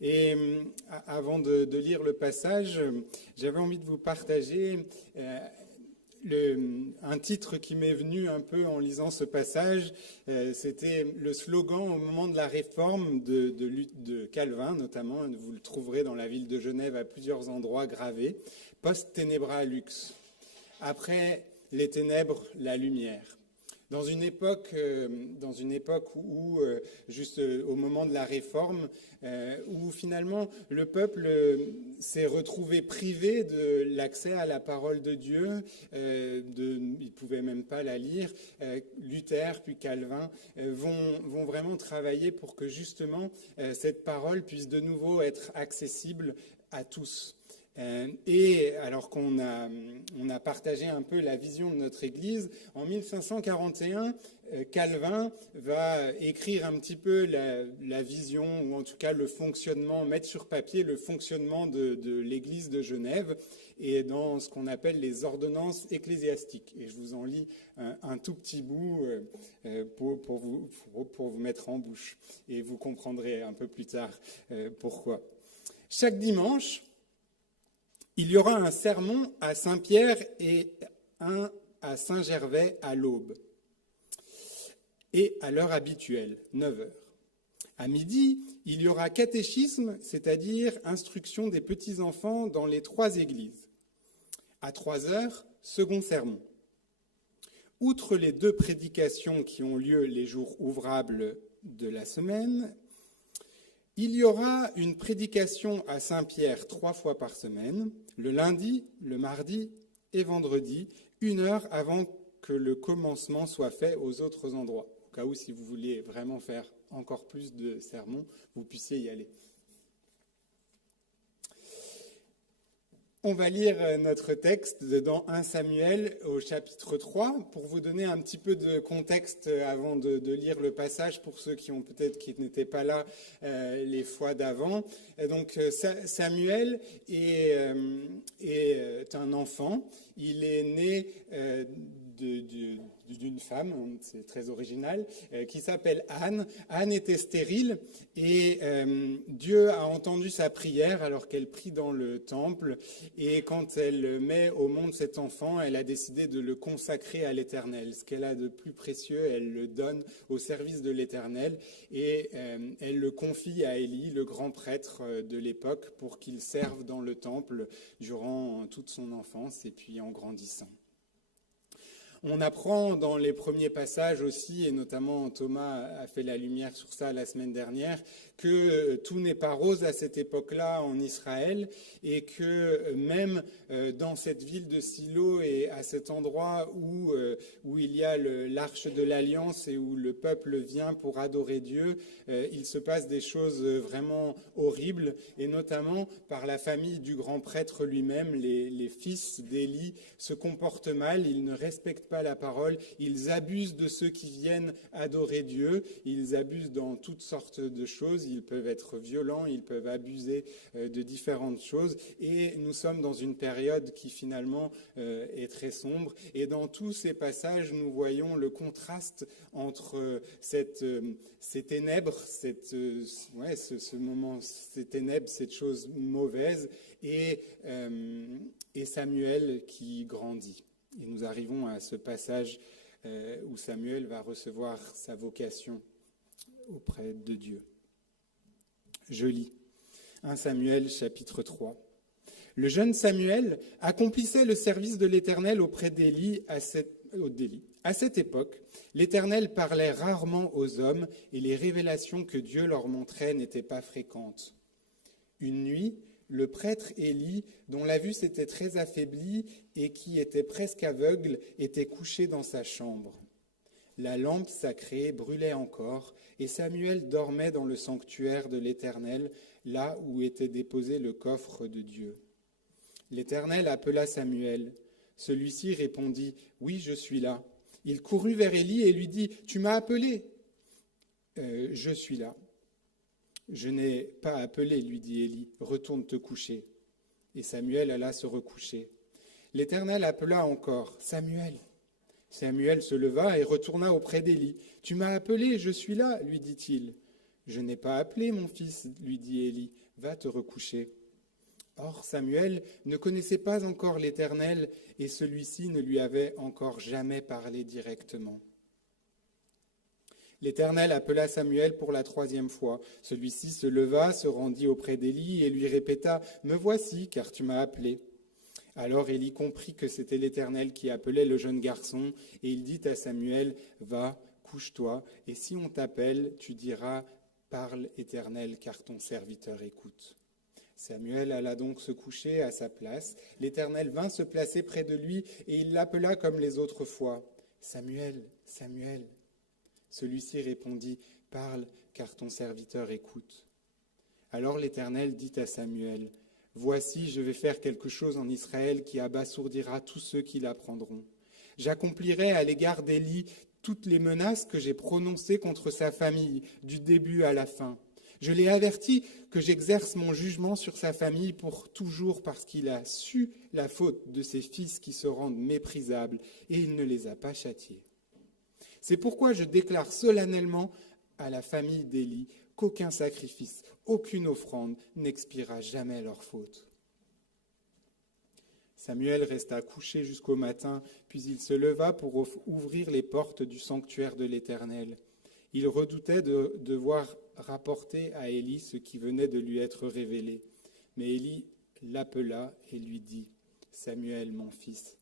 Et avant de lire le passage, j'avais envie de vous partager un titre qui m'est venu un peu en lisant ce passage. C'était le slogan au moment de la réforme de Calvin, notamment. Vous le trouverez dans la ville de Genève à plusieurs endroits gravés. Post tenebra lux. Après les ténèbres, la lumière. Dans une époque où, juste au moment de la Réforme, où finalement le peuple s'est retrouvé privé de l'accès à la parole de Dieu, il ne pouvait même pas la lire, Luther puis Calvin vont vraiment travailler pour que justement cette parole puisse de nouveau être accessible à tous. Et alors qu'on a partagé un peu la vision de notre Église, en 1541, Calvin va écrire un petit peu la vision, ou en tout cas le fonctionnement, mettre sur papier le fonctionnement de l'Église de Genève, et dans ce qu'on appelle les ordonnances ecclésiastiques. Et je vous en lis un tout petit bout pour vous mettre en bouche, et vous comprendrez un peu plus tard pourquoi. Chaque dimanche, il y aura un sermon à Saint-Pierre et un à Saint-Gervais à l'aube, et à l'heure habituelle, 9 heures. À midi, il y aura catéchisme, c'est-à-dire instruction des petits-enfants dans les 3 églises. À 3 heures, second sermon. Outre les 2 prédications qui ont lieu les jours ouvrables de la semaine, il y aura une prédication à Saint-Pierre 3 fois par semaine, le lundi, le mardi et vendredi, 1 heure avant que le commencement soit fait aux autres endroits. Au cas où, si vous voulez vraiment faire encore plus de sermons, vous puissiez y aller. On va lire notre texte dans 1 Samuel au chapitre 3 pour vous donner un petit peu de contexte avant de lire le passage pour ceux qui n'étaient pas là les fois d'avant. Donc Samuel est un enfant. Il est né d'une femme, c'est très original, qui s'appelle Anne. Anne était stérile et Dieu a entendu sa prière alors qu'elle prie dans le temple, et quand elle met au monde cet enfant, elle a décidé de le consacrer à l'Éternel. Ce qu'elle a de plus précieux, elle le donne au service de l'Éternel, et elle le confie à Élie, le grand prêtre de l'époque, pour qu'il serve dans le temple durant toute son enfance et puis en grandissant. On apprend dans les premiers passages aussi, et notamment Thomas a fait la lumière sur ça la semaine dernière, que tout n'est pas rose à cette époque-là en Israël, et que même dans cette ville de Silo et à cet endroit où il y a l'arche de l'Alliance et où le peuple vient pour adorer Dieu, il se passe des choses vraiment horribles, et notamment par la famille du grand prêtre lui-même. Les fils d'Élie se comportent mal, ils ne respectent pas la parole, ils abusent de ceux qui viennent adorer Dieu, ils abusent dans toutes sortes de choses, ils peuvent être violents, ils peuvent abuser de différentes choses, et nous sommes dans une période qui finalement est très sombre, et dans tous ces passages nous voyons le contraste entre ces ténèbres, ce moment, ces ténèbres, cette chose mauvaise, et Samuel qui grandit. Et nous arrivons à ce passage où Samuel va recevoir sa vocation auprès de Dieu. Je lis 1 Samuel chapitre 3. Le jeune Samuel accomplissait le service de l'Éternel auprès d'Élie à cette époque. L'Éternel parlait rarement aux hommes et les révélations que Dieu leur montrait n'étaient pas fréquentes. Une nuit, le prêtre Élie, dont la vue s'était très affaiblie et qui était presque aveugle, était couché dans sa chambre. La lampe sacrée brûlait encore, et Samuel dormait dans le sanctuaire de l'Éternel, là où était déposé le coffre de Dieu. L'Éternel appela Samuel. Celui-ci répondit « Oui, je suis là ». Il courut vers Élie et lui dit « Tu m'as appelé ?»« Je suis là. » « Je n'ai pas appelé, lui dit Élie, retourne te coucher. » Et Samuel alla se recoucher. L'Éternel appela encore, Samuel. Samuel se leva et retourna auprès d'Élie. Tu m'as appelé, je suis là, lui dit-il. « Je n'ai pas appelé, mon fils, lui dit Élie, va te recoucher. » Or Samuel ne connaissait pas encore l'Éternel et celui-ci ne lui avait encore jamais parlé directement. L'Éternel appela Samuel pour la 3e fois. Celui-ci se leva, se rendit auprès d'Élie et lui répéta « Me voici, car tu m'as appelé. » Alors Élie comprit que c'était l'Éternel qui appelait le jeune garçon, et il dit à Samuel « Va, couche-toi, et si on t'appelle, tu diras « Parle, Éternel, car ton serviteur écoute. » Samuel alla donc se coucher à sa place. L'Éternel vint se placer près de lui, et il l'appela comme les autres fois. « Samuel, Samuel !» Celui-ci répondit « Parle, car ton serviteur écoute. » Alors l'Éternel dit à Samuel « Voici, je vais faire quelque chose en Israël qui abasourdira tous ceux qui l'apprendront. J'accomplirai à l'égard d'Élie toutes les menaces que j'ai prononcées contre sa famille, du début à la fin. Je l'ai averti que j'exerce mon jugement sur sa famille pour toujours parce qu'il a su la faute de ses fils qui se rendent méprisables et il ne les a pas châtiés. C'est pourquoi je déclare solennellement à la famille d'Élie qu'aucun sacrifice, aucune offrande n'expiera jamais leur faute. » Samuel resta couché jusqu'au matin, puis il se leva pour ouvrir les portes du sanctuaire de l'Éternel. Il redoutait de devoir rapporter à Élie ce qui venait de lui être révélé. Mais Élie l'appela et lui dit « Samuel, mon fils. »«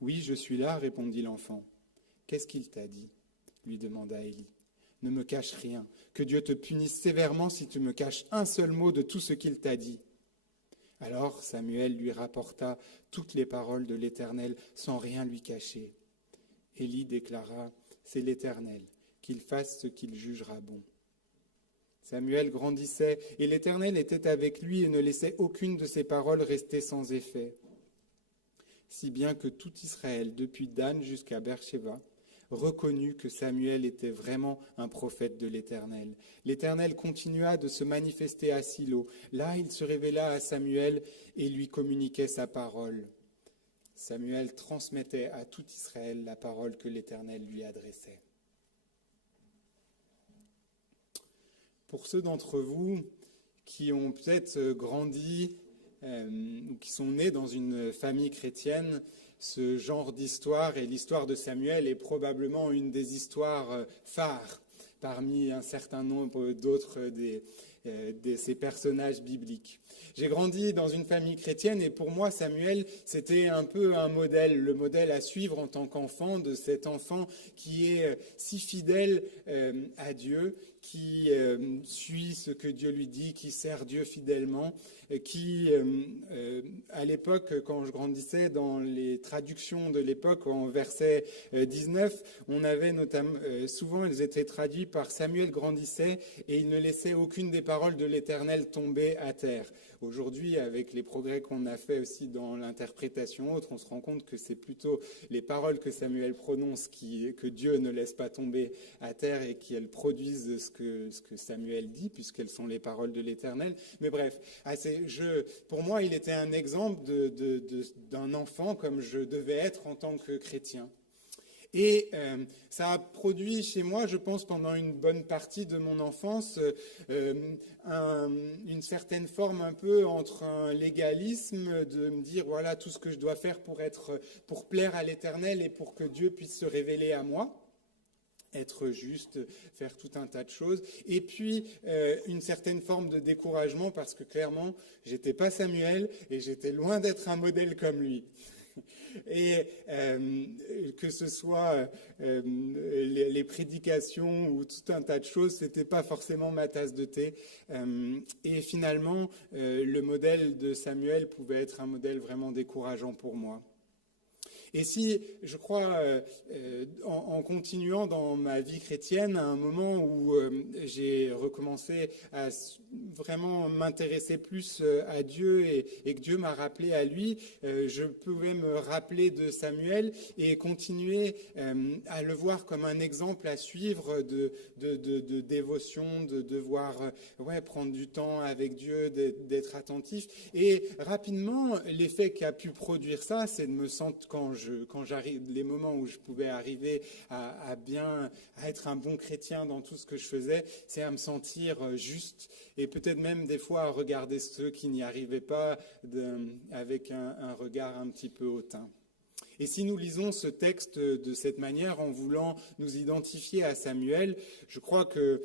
Oui, je suis là, répondit l'enfant. »« Qu'est-ce qu'il t'a dit ?» lui demanda Élie. « Ne me cache rien, que Dieu te punisse sévèrement si tu me caches un seul mot de tout ce qu'il t'a dit. » Alors Samuel lui rapporta toutes les paroles de l'Éternel sans rien lui cacher. Élie déclara « C'est l'Éternel, qu'il fasse ce qu'il jugera bon. » Samuel grandissait et l'Éternel était avec lui et ne laissait aucune de ses paroles rester sans effet. Si bien que tout Israël, depuis Dan jusqu'à Beersheba, reconnut que Samuel était vraiment un prophète de l'Éternel. L'Éternel continua de se manifester à Silo. Là, il se révéla à Samuel et lui communiquait sa parole. Samuel transmettait à tout Israël la parole que l'Éternel lui adressait. Pour ceux d'entre vous qui ont peut-être grandi ou qui sont nés dans une famille chrétienne, ce genre d'histoire et l'histoire de Samuel est probablement une des histoires phares parmi un certain nombre d'autres de ces personnages bibliques. J'ai grandi dans une famille chrétienne et pour moi, Samuel, c'était un peu un modèle, le modèle à suivre en tant qu'enfant, de cet enfant qui est si fidèle à Dieu, qui suit ce que Dieu lui dit, qui sert Dieu fidèlement, qui, à l'époque, quand je grandissais dans les traductions de l'époque, en verset 19, on avait notamment, souvent ils étaient traduits par Samuel grandissait et il ne laissait aucune des paroles de l'Éternel tomber à terre. Aujourd'hui, avec les progrès qu'on a fait aussi dans l'interprétation autre, on se rend compte que c'est plutôt les paroles que Samuel prononce que Dieu ne laisse pas tomber à terre et qu'elles produisent ce que Samuel dit, puisqu'elles sont les paroles de l'Éternel. Mais bref, pour moi, il était un exemple d'un enfant comme je devais être en tant que chrétien. Et ça a produit chez moi, je pense, pendant une bonne partie de mon enfance, une certaine forme un peu entre un légalisme, de me dire, voilà, tout ce que je dois faire pour plaire à l'Éternel et pour que Dieu puisse se révéler à moi. Être juste, faire tout un tas de choses. Et puis, une certaine forme de découragement parce que clairement, j'étais pas Samuel et j'étais loin d'être un modèle comme lui. Et que ce soit les prédications ou tout un tas de choses, c'était pas forcément ma tasse de thé. Et finalement, le modèle de Samuel pouvait être un modèle vraiment décourageant pour moi. Et si, je crois, en continuant dans ma vie chrétienne, à un moment où j'ai recommencé à vraiment m'intéresser plus à Dieu et que Dieu m'a rappelé à lui, je pouvais me rappeler de Samuel et continuer à le voir comme un exemple à suivre de dévotion, de devoir prendre du temps avec Dieu, d'être attentif. Et rapidement, l'effet qu'a pu produire ça, c'est de me sentir, quand j'arrive, les moments où je pouvais arriver à être un bon chrétien dans tout ce que je faisais, c'est à me sentir juste, et peut-être même des fois à regarder ceux qui n'y arrivaient pas avec un regard un petit peu hautain. Et si nous lisons ce texte de cette manière, en voulant nous identifier à Samuel, je crois que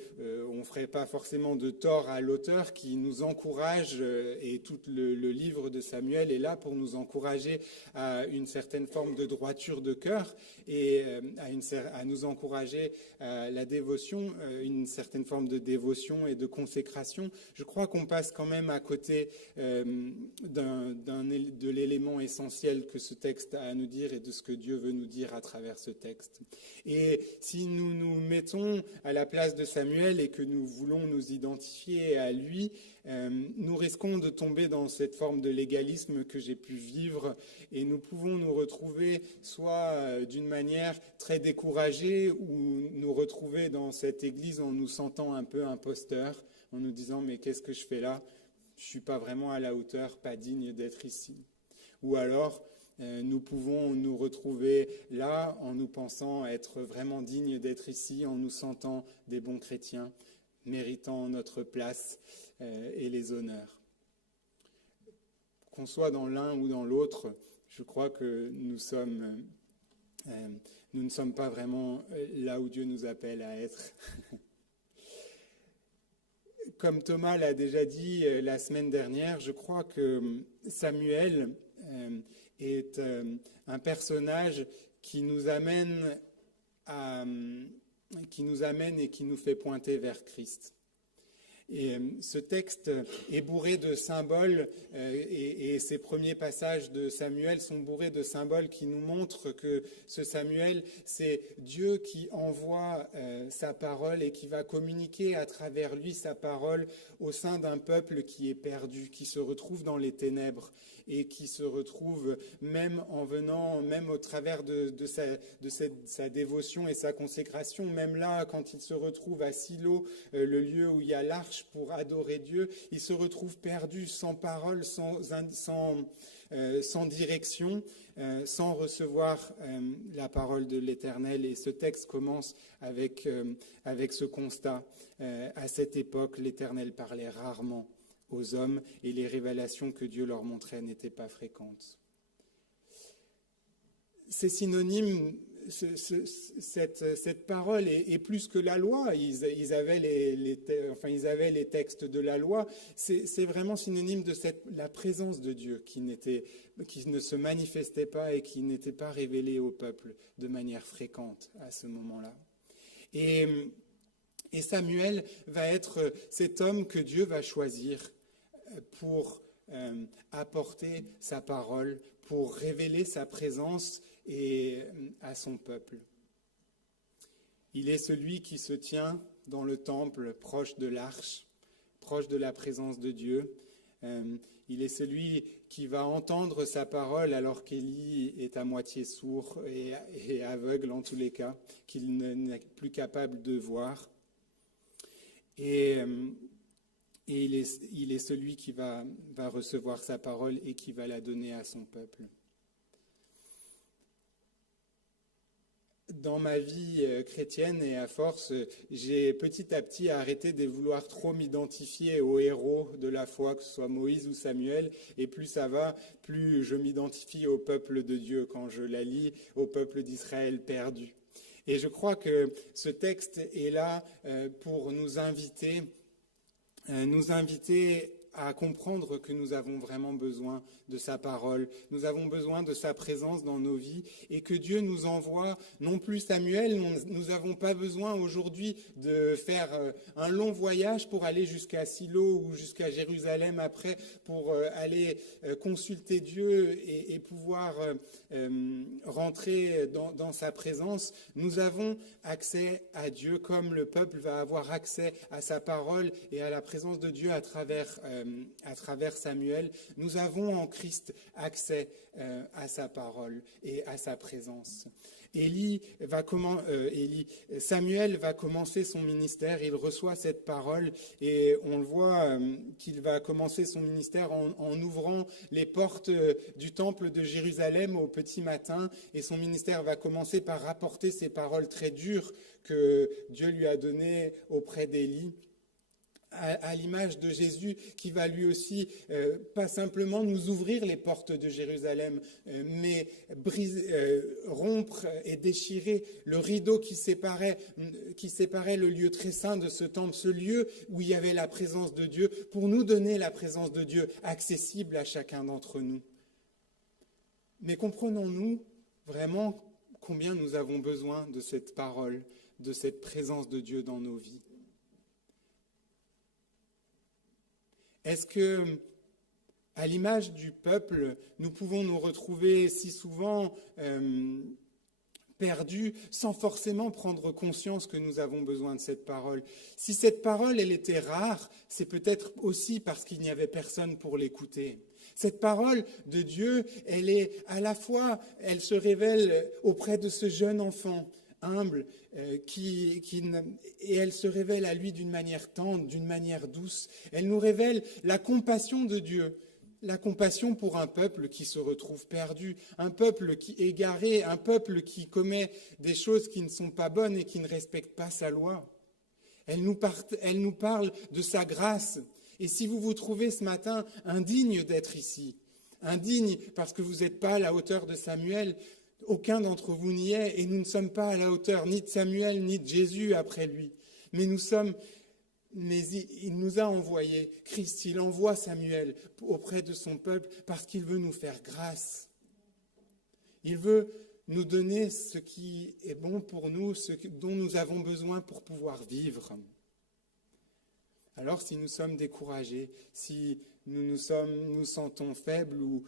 on ne ferait pas forcément de tort à l'auteur qui nous encourage, et tout le livre de Samuel est là pour nous encourager à une certaine forme de droiture de cœur et à nous encourager à la dévotion, une certaine forme de dévotion et de consécration. Je crois qu'on passe quand même à côté de l'élément essentiel que ce texte a à nous dire et de ce que Dieu veut nous dire à travers ce texte. Et si nous nous mettons à la place de Samuel et que nous voulons nous identifier à lui, nous risquons de tomber dans cette forme de légalisme que j'ai pu vivre, et nous pouvons nous retrouver soit d'une manière très découragée ou nous retrouver dans cette église en nous sentant un peu imposteurs, en nous disant mais qu'est-ce que je fais là ? Je ne suis pas vraiment à la hauteur, pas digne d'être ici. Ou alors nous pouvons nous retrouver là en nous pensant être vraiment dignes d'être ici, en nous sentant des bons chrétiens, méritant notre place et les honneurs. Qu'on soit dans l'un ou dans l'autre, je crois que nous ne sommes pas vraiment là où Dieu nous appelle à être. Comme Thomas l'a déjà dit la semaine dernière, je crois que Samuel est un personnage qui nous amène et qui nous fait pointer vers Christ. Et ce texte est bourré de symboles et ces premiers passages de Samuel sont bourrés de symboles qui nous montrent que ce Samuel, c'est Dieu qui envoie sa parole et qui va communiquer à travers lui sa parole au sein d'un peuple qui est perdu, qui se retrouve dans les ténèbres et qui se retrouve même en venant, même au travers de sa dévotion et sa consécration, même là, quand il se retrouve à Silo, le lieu où il y a l'arche pour adorer Dieu, il se retrouve perdu, sans parole, sans direction, sans recevoir la parole de l'Éternel. Et ce texte commence avec ce constat. À cette époque, l'Éternel parlait rarement aux hommes et les révélations que Dieu leur montrait n'étaient pas fréquentes. C'est synonyme, cette parole est plus que la loi. Ils avaient les textes de la loi. C'est vraiment synonyme de la présence de Dieu qui ne se manifestait pas et qui n'était pas révélée au peuple de manière fréquente à ce moment-là. Et Samuel va être cet homme que Dieu va choisir pour apporter sa parole, pour révéler sa présence à son peuple. Il est celui qui se tient dans le temple, proche de l'arche, proche de la présence de Dieu. Il est celui qui va entendre sa parole alors qu'Élie est à moitié sourd et aveugle en tous les cas, qu'il n'est plus capable de voir. Et il est celui qui va recevoir sa parole et qui va la donner à son peuple. Dans ma vie chrétienne et à force, j'ai petit à petit arrêté de vouloir trop m'identifier aux héros de la foi, que ce soit Moïse ou Samuel, et plus ça va, plus je m'identifie au peuple de Dieu quand je la lis, au peuple d'Israël perdu. Et je crois que ce texte est là pour nous inviter à comprendre que nous avons vraiment besoin de sa parole, nous avons besoin de sa présence dans nos vies et que Dieu nous envoie, non plus Samuel, nous n'avons pas besoin aujourd'hui de faire un long voyage pour aller jusqu'à Silo ou jusqu'à Jérusalem après pour aller consulter Dieu et pouvoir rentrer dans sa présence. Nous avons accès à Dieu comme le peuple va avoir accès à sa parole et à la présence de Dieu à travers à travers Samuel, nous avons en Christ accès à sa parole et à sa présence. Samuel va commencer son ministère, il reçoit cette parole et on le voit qu'il va commencer son ministère en ouvrant les portes du temple de Jérusalem au petit matin, et son ministère va commencer par rapporter ces paroles très dures que Dieu lui a données auprès d'Élie. À l'image de Jésus qui va lui aussi pas simplement nous ouvrir les portes de Jérusalem, mais rompre et déchirer le rideau qui séparait le lieu très saint de ce temple, ce lieu où il y avait la présence de Dieu, pour nous donner la présence de Dieu accessible à chacun d'entre nous. Mais comprenons-nous vraiment combien nous avons besoin de cette parole, de cette présence de Dieu dans nos vies? Est-ce que, à l'image du peuple, nous pouvons nous retrouver si souvent perdus sans forcément prendre conscience que nous avons besoin de cette parole? Si cette parole, elle était rare, c'est peut-être aussi parce qu'il n'y avait personne pour l'écouter. Cette parole de Dieu, elle est à la fois, elle se révèle auprès de ce jeune enfant humble, et elle se révèle à lui d'une manière tendre, d'une manière douce. Elle nous révèle la compassion de Dieu, la compassion pour un peuple qui se retrouve perdu, un peuple qui est égaré, un peuple qui commet des choses qui ne sont pas bonnes et qui ne respecte pas sa loi. Elle nous parle de sa grâce. Et si vous vous trouvez ce matin indigne d'être ici, indigne parce que vous n'êtes pas à la hauteur de Samuel, aucun d'entre vous n'y est, et nous ne sommes pas à la hauteur ni de Samuel, ni de Jésus après lui. Mais il nous a envoyés, Christ, il envoie Samuel auprès de son peuple parce qu'il veut nous faire grâce. Il veut nous donner ce qui est bon pour nous, ce dont nous avons besoin pour pouvoir vivre. Alors si nous sommes découragés, si nous sentons faibles ou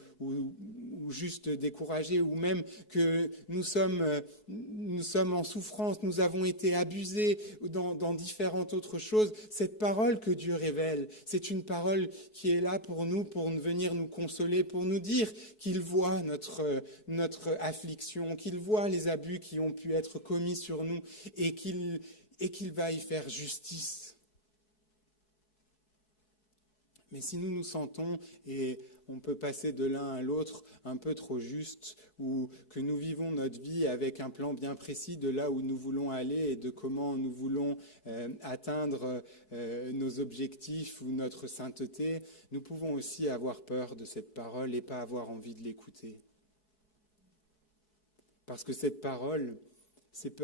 juste découragés, ou même que nous sommes en souffrance, nous avons été abusés dans différentes autres choses, cette parole que Dieu révèle, c'est une parole qui est là pour nous, pour venir nous consoler, pour nous dire qu'il voit notre affliction, qu'il voit les abus qui ont pu être commis sur nous et qu'il va y faire justice. Mais si nous nous sentons, et on peut passer de l'un à l'autre, un peu trop juste, ou que nous vivons notre vie avec un plan bien précis de là où nous voulons aller et de comment nous voulons atteindre nos objectifs ou notre sainteté, nous pouvons aussi avoir peur de cette parole et pas avoir envie de l'écouter. Parce que cette parole, c'est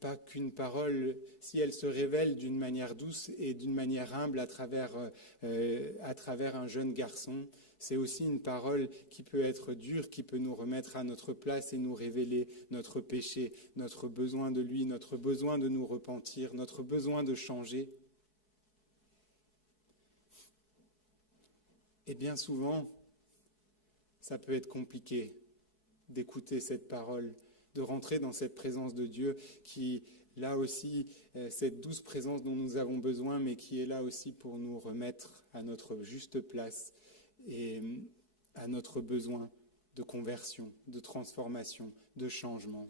pas qu'une parole, si elle se révèle d'une manière douce et d'une manière humble à travers un jeune garçon, c'est aussi une parole qui peut être dure, qui peut nous remettre à notre place et nous révéler notre péché, notre besoin de lui, notre besoin de nous repentir, notre besoin de changer. Et bien souvent, ça peut être compliqué d'écouter cette parole, de rentrer dans cette présence de Dieu qui, là aussi, cette douce présence dont nous avons besoin, mais qui est là aussi pour nous remettre à notre juste place et à notre besoin de conversion, de transformation, de changement.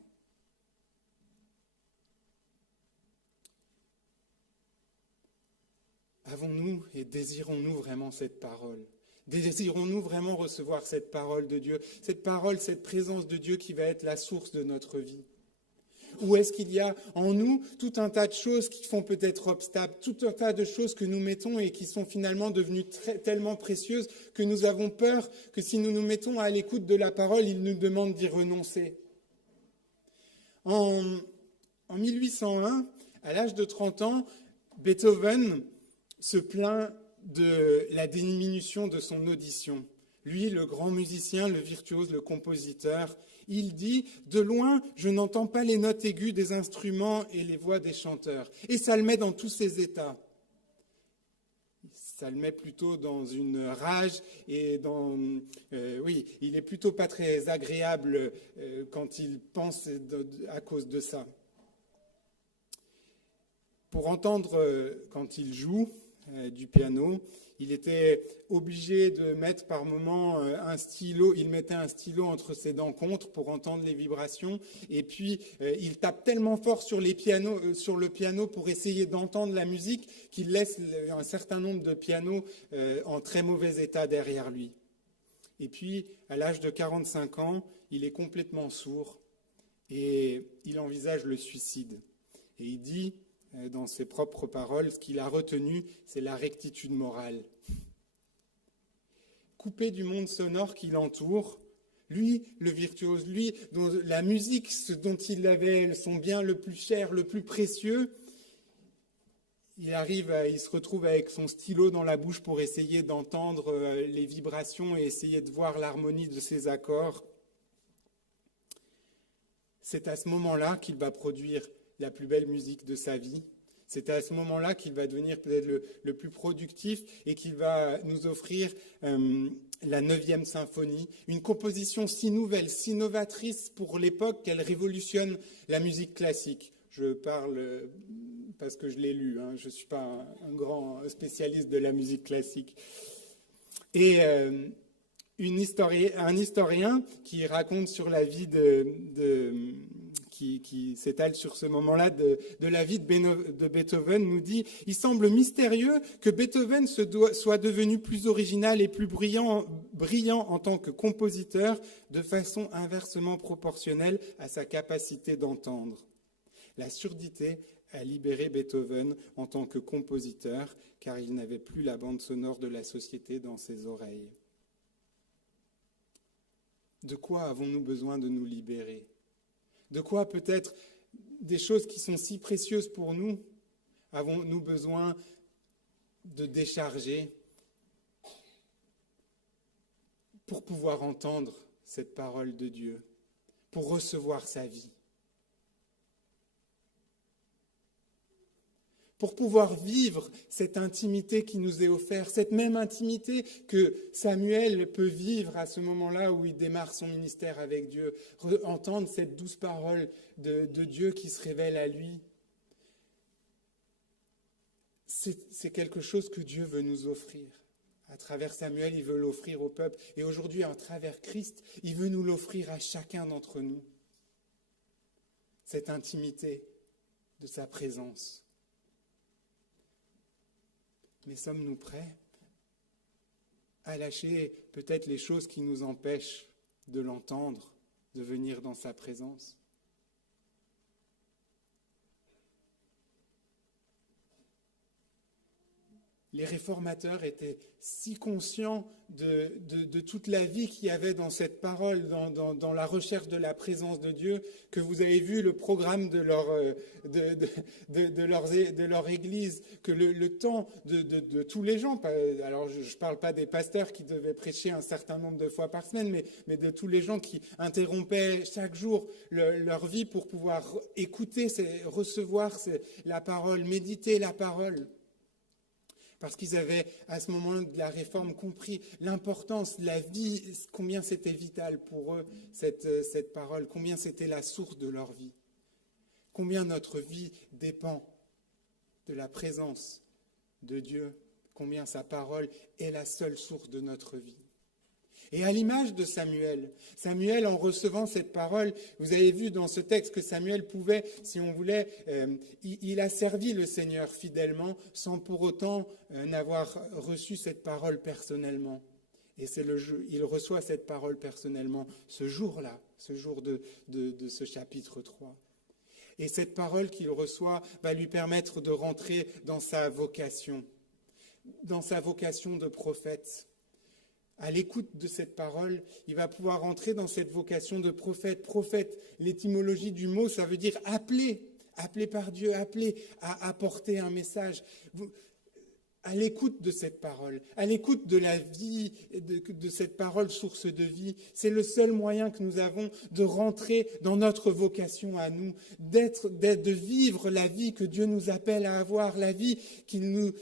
Avons-nous et désirons-nous vraiment cette parole ? Désirons-nous vraiment recevoir cette parole de Dieu, cette parole, cette présence de Dieu qui va être la source de notre vie? Ou est-ce qu'il y a en nous tout un tas de choses qui font peut-être obstacle, tout un tas de choses que nous mettons et qui sont finalement devenues tellement précieuses que nous avons peur que si nous nous mettons à l'écoute de la parole, il nous demande d'y renoncer? En 1801, à l'âge de 30 ans, Beethoven se plaint de la diminution de son audition. Lui, le grand musicien, le virtuose, le compositeur, il dit « De loin, je n'entends pas les notes aiguës des instruments et les voix des chanteurs. » Et ça le met dans tous ses états. Ça le met plutôt dans une rage et il est plutôt pas très agréable quand il pense à cause de ça. Pour entendre quand il joue, du piano. Il était obligé de mettre par moments un stylo, il mettait un stylo entre ses dents contre pour entendre les vibrations, et puis il tape tellement fort sur le piano pour essayer d'entendre la musique qu'il laisse un certain nombre de pianos en très mauvais état derrière lui. Et puis, à l'âge de 45 ans, il est complètement sourd et il envisage le suicide. Et il dit, dans ses propres paroles, ce qu'il a retenu, c'est la rectitude morale. Coupé du monde sonore qui l'entoure, lui, le virtuose, lui, dont la musique, ce dont il avait son bien le plus cher, le plus précieux, il se retrouve avec son stylo dans la bouche pour essayer d'entendre les vibrations et essayer de voir l'harmonie de ses accords. C'est à ce moment-là qu'il va produire la plus belle musique de sa vie. C'est à ce moment-là qu'il va devenir peut-être le plus productif et qu'il va nous offrir la 9e symphonie, une composition si nouvelle, si novatrice pour l'époque qu'elle révolutionne la musique classique. Je parle parce que je l'ai lu, je ne suis pas un grand spécialiste de la musique classique. Et un historien qui raconte sur la vie qui s'étale sur ce moment-là de la vie de Beethoven nous dit « Il semble mystérieux que Beethoven soit devenu plus original et plus brillant en tant que compositeur de façon inversement proportionnelle à sa capacité d'entendre. La surdité a libéré Beethoven en tant que compositeur car il n'avait plus la bande sonore de la société dans ses oreilles. » De quoi avons-nous besoin de nous libérer ? De quoi peut-être des choses qui sont si précieuses pour nous avons-nous besoin de décharger pour pouvoir entendre cette parole de Dieu, pour recevoir sa vie, pour pouvoir vivre cette intimité qui nous est offerte, cette même intimité que Samuel peut vivre à ce moment-là où il démarre son ministère avec Dieu, entendre cette douce parole de Dieu qui se révèle à lui. C'est quelque chose que Dieu veut nous offrir. À travers Samuel, il veut l'offrir au peuple. Et aujourd'hui, à travers Christ, il veut nous l'offrir à chacun d'entre nous. Cette intimité de sa présence. Mais sommes-nous prêts à lâcher peut-être les choses qui nous empêchent de l'entendre, de venir dans sa présence ? Les réformateurs étaient si conscients de toute la vie qu'il y avait dans cette parole, dans la recherche de la présence de Dieu, que vous avez vu le programme de leur église, que le temps de tous les gens, alors je ne parle pas des pasteurs qui devaient prêcher un certain nombre de fois par semaine, mais de tous les gens qui interrompaient chaque jour leur vie pour pouvoir écouter, recevoir la parole, méditer la parole. Parce qu'ils avaient, à ce moment de la réforme, compris l'importance, la vie, combien c'était vital pour eux, cette parole, combien c'était la source de leur vie. Combien notre vie dépend de la présence de Dieu, combien sa parole est la seule source de notre vie. Et à l'image de Samuel, en recevant cette parole, vous avez vu dans ce texte que Samuel pouvait, si on voulait, il a servi le Seigneur fidèlement sans pour autant n'avoir reçu cette parole personnellement. Et il reçoit cette parole personnellement ce jour-là, ce jour de ce chapitre 3. Et cette parole qu'il reçoit va lui permettre de rentrer dans sa vocation de prophète. À l'écoute de cette parole, il va pouvoir entrer dans cette vocation de prophète. Prophète, l'étymologie du mot, ça veut dire appeler par Dieu, appeler à apporter un message. À l'écoute de cette parole, à l'écoute de la vie, de cette parole source de vie, c'est le seul moyen que nous avons de rentrer dans notre vocation à nous, de vivre la vie que Dieu nous appelle à avoir, la vie qu'il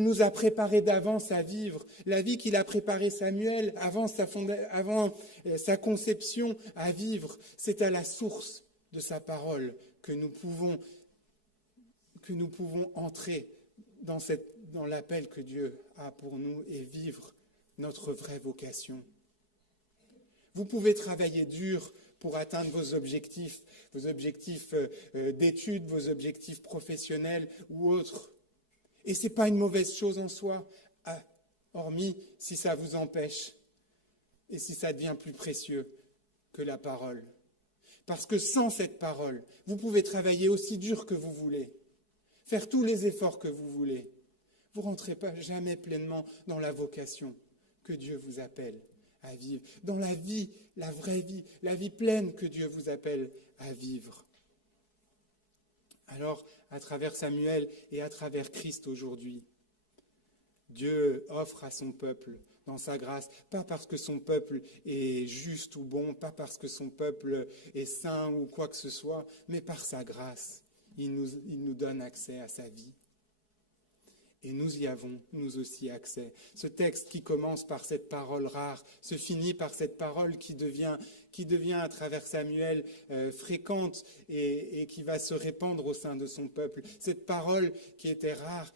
nous a préparé d'avance à vivre, la vie qu'il a préparée Samuel avant sa conception à vivre. C'est à la source de sa parole que nous pouvons entrer dans l'appel que Dieu a pour nous et vivre notre vraie vocation. Vous pouvez travailler dur pour atteindre vos objectifs d'études, vos objectifs professionnels ou autres. Et ce n'est pas une mauvaise chose en soi, hormis si ça vous empêche et si ça devient plus précieux que la parole. Parce que sans cette parole, vous pouvez travailler aussi dur que vous voulez, faire tous les efforts que vous voulez. Vous ne rentrez pas jamais pleinement dans la vocation que Dieu vous appelle à vivre, dans la vie, la vraie vie, la vie pleine que Dieu vous appelle à vivre. Alors, à travers Samuel et à travers Christ aujourd'hui, Dieu offre à son peuple dans sa grâce, pas parce que son peuple est juste ou bon, pas parce que son peuple est saint ou quoi que ce soit, mais par sa grâce. Il nous donne accès à sa vie. Et nous y avons, nous aussi, accès. Ce texte qui commence par cette parole rare, se finit par cette parole qui devient à travers Samuel fréquente et qui va se répandre au sein de son peuple. Cette parole qui était rare,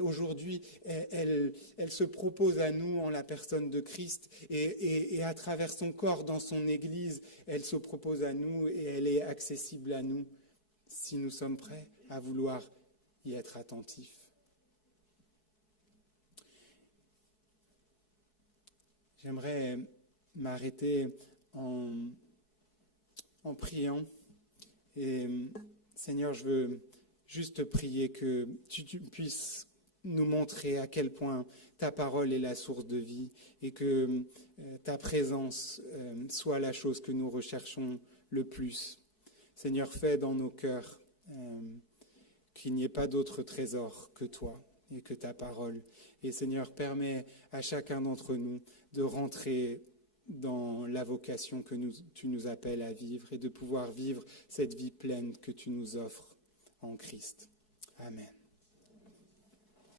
aujourd'hui, elle se propose à nous en la personne de Christ et à travers son corps dans son Église, elle se propose à nous et elle est accessible à nous si nous sommes prêts à vouloir y être attentifs. J'aimerais m'arrêter en priant. Et Seigneur, je veux juste prier que tu puisses nous montrer à quel point ta parole est la source de vie et que ta présence soit la chose que nous recherchons le plus. Seigneur, fais dans nos cœurs qu'il n'y ait pas d'autre trésor que toi et que ta parole. Et Seigneur, permets à chacun d'entre nous de rentrer dans la vocation que tu nous appelles à vivre et de pouvoir vivre cette vie pleine que tu nous offres en Christ. Amen.